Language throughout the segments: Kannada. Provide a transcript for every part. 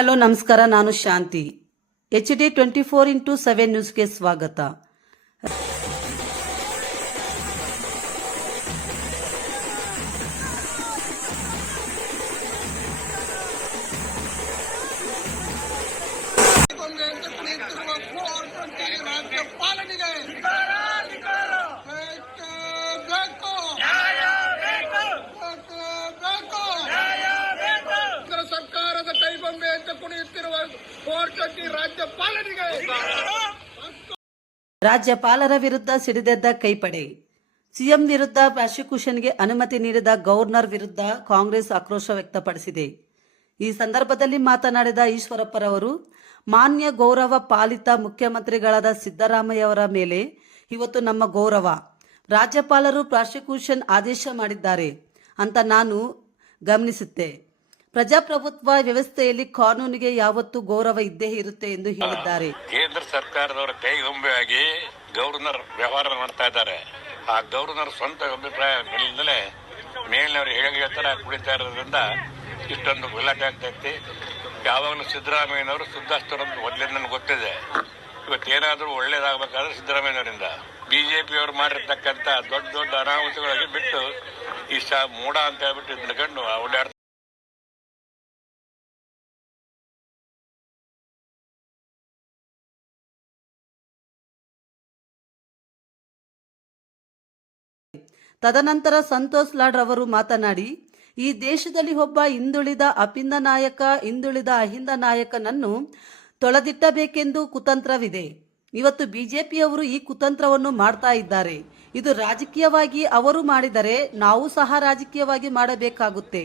ಹಲೋ ನಮಸ್ಕಾರ, ನಾನು ಶಾಂತಿ. HD24x7 ನ್ಯೂಸ್ಗೆ ಸ್ವಾಗತ. ರಾಜ್ಯಪಾಲರ ವಿರುದ್ಧ ಸಿಡಿದೆದ್ದ ಕೈಪಡೆ. ಸಿಎಂ ವಿರುದ್ಧ ಪ್ರಾಸಿಕ್ಯೂಷನ್ಗೆ ಅನುಮತಿ ನೀಡಿದ ಗವರ್ನರ್ ವಿರುದ್ಧ ಕಾಂಗ್ರೆಸ್ ಆಕ್ರೋಶ ವ್ಯಕ್ತಪಡಿಸಿದೆ. ಈ ಸಂದರ್ಭದಲ್ಲಿ ಮಾತನಾಡಿದ ಈಶ್ವರಪ್ಪರವರು, ಮಾನ್ಯ ಗೌರವ ಪಾಲಿತ ಮುಖ್ಯಮಂತ್ರಿಗಳಾದ ಸಿದ್ದರಾಮಯ್ಯವರ ಮೇಲೆ ಇವತ್ತು ನಮ್ಮ ಗೌರವ. ರಾಜ್ಯಪಾಲರು ಪ್ರಾಸಿಕ್ಯೂಷನ್ ಆದೇಶ ಮಾಡಿದ್ದಾರೆ ಅಂತ ನಾನು ಗಮನಿಸುತ್ತೆ. ಪ್ರಜಾಪ್ರಭುತ್ವ ವ್ಯವಸ್ಥೆಯಲ್ಲಿ ಕಾನೂನಿಗೆ ಯಾವತ್ತೂ ಗೌರವ ಇದ್ದೇ ಇರುತ್ತೆ ಎಂದು ಹೇಳಿದ್ದಾರೆ. ಕೇಂದ್ರ ಸರ್ಕಾರದವರ ಕೈಗೊಂಬೆಯಾಗಿ ಗವರ್ನರ್ ವ್ಯವಹಾರ ಮಾಡ್ತಾ ಇದ್ದಾರೆ. ಆ ಗವರ್ನರ್ ಸ್ವಂತ ಅಭಿಪ್ರಾಯ ಮೇಲಿಂದಲೇ ಮೇಲಿನವರು ಹೇಳ್ತಾರೆ ಕುಡಿತಾ ಇರೋದ್ರಿಂದ ಇಷ್ಟೊಂದು ಗಲಾಟೆ ಆಗ್ತೈತಿ. ಯಾವಾಗಲೂ ಸಿದ್ದರಾಮಯ್ಯನವರು ಶುದ್ಧಾಸ್ತರು ಮೊದಲಿಂದ ನನಗೆ ಗೊತ್ತಿದೆ. ಇವತ್ತೇನಾದ್ರೂ ಒಳ್ಳೇದಾಗಬೇಕಾದ್ರೆ ಸಿದ್ದರಾಮಯ್ಯನವರಿಂದ ಬಿಜೆಪಿಯವರು ಮಾಡಿರ್ತಕ್ಕಂಥ ದೊಡ್ಡ ದೊಡ್ಡ ಅನಾಹುತಗಳಿಗೆ ಬಿಟ್ಟು ಈ ಮೂಡ ಅಂತ ಹೇಳ್ಬಿಟ್ಟು ನಿಂತ್ಕೊಂಡು ಓಡಾಡ್ತಾರೆ. ತದನಂತರ ಸಂತೋಷ್ ಲಾಡ್ ರವರು ಮಾತನಾಡಿ, ಈ ದೇಶದಲ್ಲಿ ಒಬ್ಬ ಹಿಂದುಳಿದ ಅಪಿಂದ ನಾಯಕ, ಹಿಂದುಳಿದ ಅಹಿಂದ ನಾಯಕನನ್ನು ತೊಳೆದಿಟ್ಟಬೇಕೆಂದು ಕುತಂತ್ರವಿದೆ. ಇವತ್ತು ಬಿಜೆಪಿಯವರು ಈ ಕುತಂತ್ರವನ್ನು ಮಾಡ್ತಾ ಇದ್ದಾರೆ. ಇದು ರಾಜಕೀಯವಾಗಿ ಅವರು ಮಾಡಿದರೆ ನಾವು ಸಹ ರಾಜಕೀಯವಾಗಿ ಮಾಡಬೇಕಾಗುತ್ತೆ.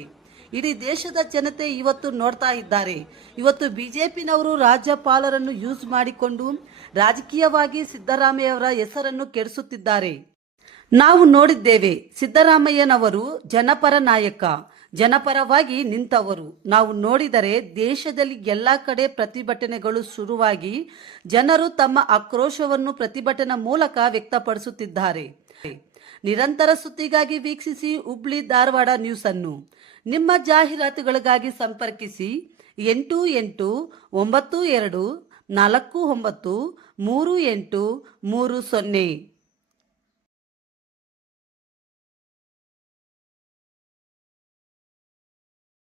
ಇಡೀ ದೇಶದ ಜನತೆ ಇವತ್ತು ನೋಡ್ತಾ ಇದ್ದಾರೆ. ಇವತ್ತು ಬಿಜೆಪಿನವರು ರಾಜ್ಯಪಾಲರನ್ನು ಯೂಸ್ ಮಾಡಿಕೊಂಡು ರಾಜಕೀಯವಾಗಿ ಸಿದ್ದರಾಮಯ್ಯವರ ಹೆಸರನ್ನು ಕೆಡಿಸುತ್ತಿದ್ದಾರೆ. ನಾವು ನೋಡಿದ್ದೇವೆ. ಸಿದ್ದರಾಮಯ್ಯನವರು ಜನಪರ ನಾಯಕ, ಜನಪರವಾಗಿ ನಿಂತವರು. ನಾವು ನೋಡಿದರೆ ದೇಶದಲ್ಲಿ ಎಲ್ಲ ಕಡೆ ಪ್ರತಿಭಟನೆಗಳು ಶುರುವಾಗಿ ಜನರು ತಮ್ಮ ಆಕ್ರೋಶವನ್ನು ಪ್ರತಿಭಟನೆ ಮೂಲಕ ವ್ಯಕ್ತಪಡಿಸುತ್ತಿದ್ದಾರೆ. ನಿರಂತರ ಸುದ್ದಿಗಾಗಿ ವೀಕ್ಷಿಸಿ ಹುಬ್ಳಿ ಧಾರವಾಡ ನ್ಯೂಸ್ ಅನ್ನು. ನಿಮ್ಮ ಜಾಹೀರಾತುಗಳಿಗಾಗಿ ಸಂಪರ್ಕಿಸಿ 8892493830.